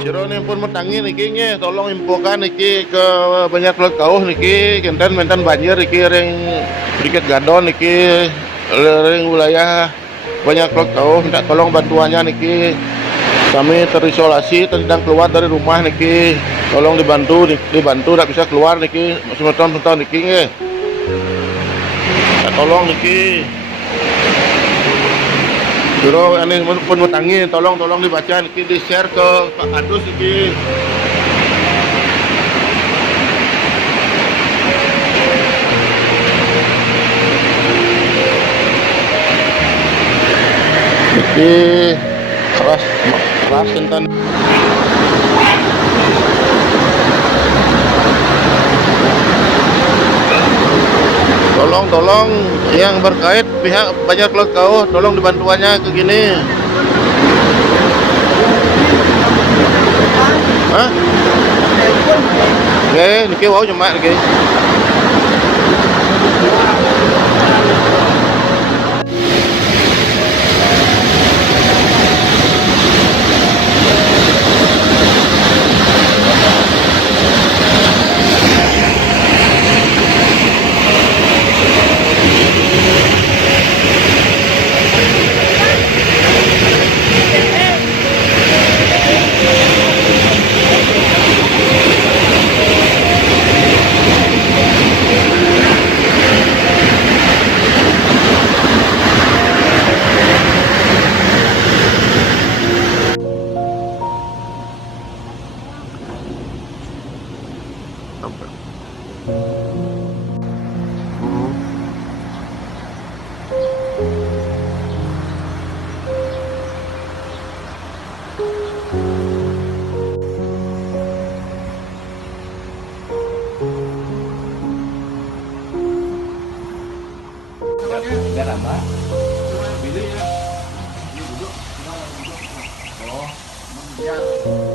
Siro nih pun metangi niki nya tolong infokan niki ke banyak Teluk Kauh niki kenten menten banjir niki ring sedikit gadon niki ring wilayah banyak Teluk Kauh minta tolong bantuannya niki kami terisolasi sedang keluar dari rumah niki tolong dibantu tidak bisa keluar niki masih menonton niki nge tolong niki Juro aneh pun mutangi tolong dibaca niki di share ke Pak Kadus niki. Niki keras keras enten. Tolong yang berkait pihak banyak Teluk Kauh tolong dibantuannya ke gini. Hah? Oke, niki wow cuma niki. Biar aman. Pilih ya. Ini duduk. Oh, biar